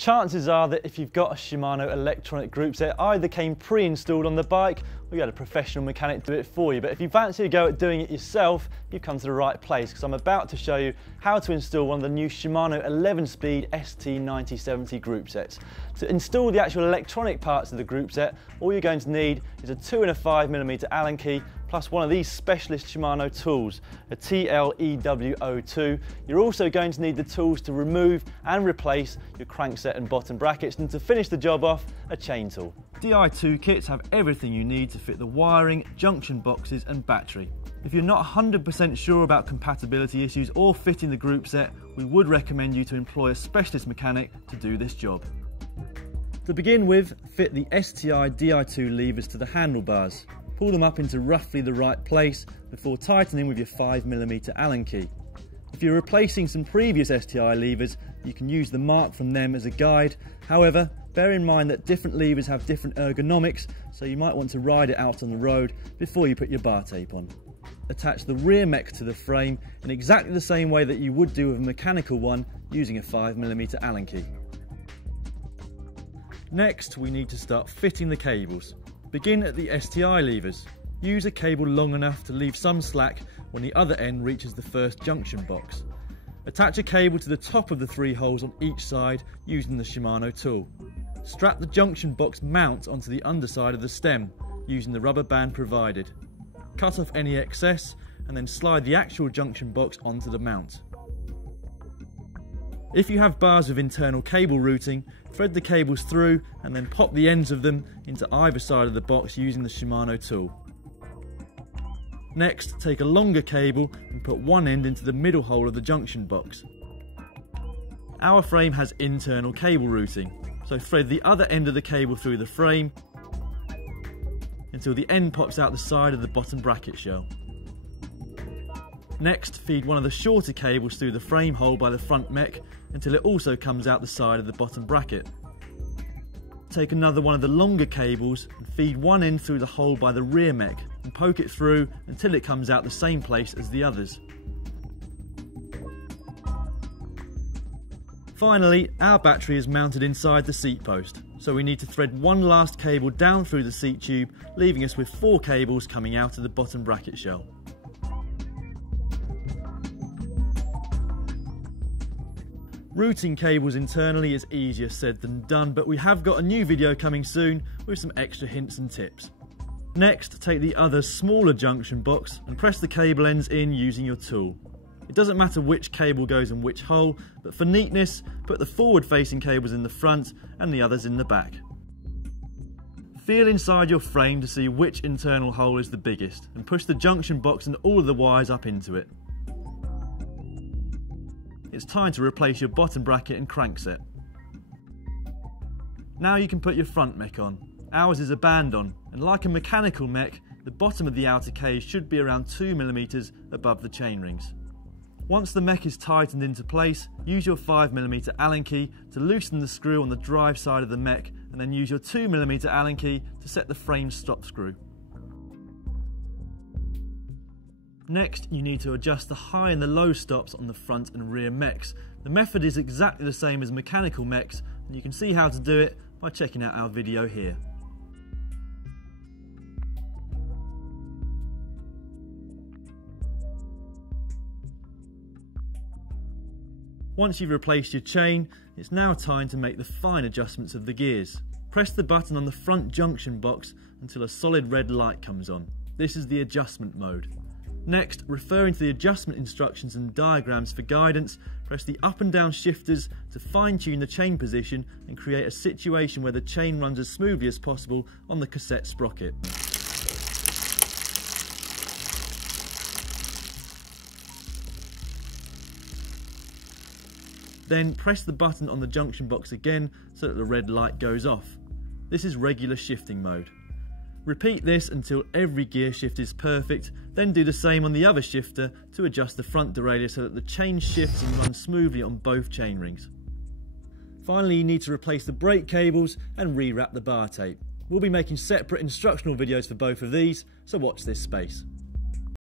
Chances are that if you've got a Shimano electronic group set, either came pre-installed on the bike or you had a professional mechanic do it for you. But if you fancy a go at doing it yourself, you've come to the right place, because I'm about to show you how to install one of the new Shimano 11-speed ST9070 group sets. To install the actual electronic parts of the group set, all you're going to need is a 2 and a 5mm Allen key, plus one of these specialist Shimano tools, a TLEW02. You're also going to need the tools to remove and replace your crankset and bottom brackets, and to finish the job off, a chain tool. Di2 kits have everything you need to fit the wiring, junction boxes and battery. If you're not 100% sure about compatibility issues or fitting the group set, we would recommend you to employ a specialist mechanic to do this job. To begin with, fit the STI Di2 levers to the handlebars. Pull them up into roughly the right place before tightening with your 5mm Allen key. If you're replacing some previous STI levers, you can use the mark from them as a guide. However, bear in mind that different levers have different ergonomics, so you might want to ride it out on the road before you put your bar tape on. Attach the rear mech to the frame in exactly the same way that you would do with a mechanical one using a 5mm Allen key. Next, we need to start fitting the cables. Begin at the STI levers. Use a cable long enough to leave some slack when the other end reaches the first junction box. Attach a cable to the top of the 3 holes on each side using the Shimano tool. Strap the junction box mount onto the underside of the stem using the rubber band provided. Cut off any excess and then slide the actual junction box onto the mount. If you have bars with internal cable routing, thread the cables through and then pop the ends of them into either side of the box using the Shimano tool. Next, take a longer cable and put one end into the middle hole of the junction box. Our frame has internal cable routing, so thread the other end of the cable through the frame until the end pops out the side of the bottom bracket shell. Next, feed one of the shorter cables through the frame hole by the front mech until it also comes out the side of the bottom bracket. Take another one of the longer cables and feed one end through the hole by the rear mech and poke it through until it comes out the same place as the others. Finally, our battery is mounted inside the seat post, so we need to thread one last cable down through the seat tube, leaving us with 4 cables coming out of the bottom bracket shell. Routing cables internally is easier said than done, but we have got a new video coming soon with some extra hints and tips. Next, take the other smaller junction box and press the cable ends in using your tool. It doesn't matter which cable goes in which hole, but for neatness, put the forward facing cables in the front and the others in the back. Feel inside your frame to see which internal hole is the biggest and push the junction box and all of the wires up into it. It's time to replace your bottom bracket and crankset. Now you can put your front mech on. Ours is a band-on, and like a mechanical mech, the bottom of the outer cage should be around 2mm above the chain rings. Once the mech is tightened into place, use your 5mm Allen key to loosen the screw on the drive side of the mech, and then use your 2mm Allen key to set the frame stop screw. Next, you need to adjust the high and the low stops on the front and rear mechs. The method is exactly the same as mechanical mechs, and you can see how to do it by checking out our video here. Once you've replaced your chain, it's now time to make the fine adjustments of the gears. Press the button on the front junction box until a solid red light comes on. This is the adjustment mode. Next, referring to the adjustment instructions and diagrams for guidance, press the up and down shifters to fine-tune the chain position and create a situation where the chain runs as smoothly as possible on the cassette sprocket. Then press the button on the junction box again so that the red light goes off. This is regular shifting mode. Repeat this until every gear shift is perfect, then do the same on the other shifter to adjust the front derailleur so that the chain shifts and runs smoothly on both chain rings. Finally, you need to replace the brake cables and rewrap the bar tape. We'll be making separate instructional videos for both of these, so watch this space.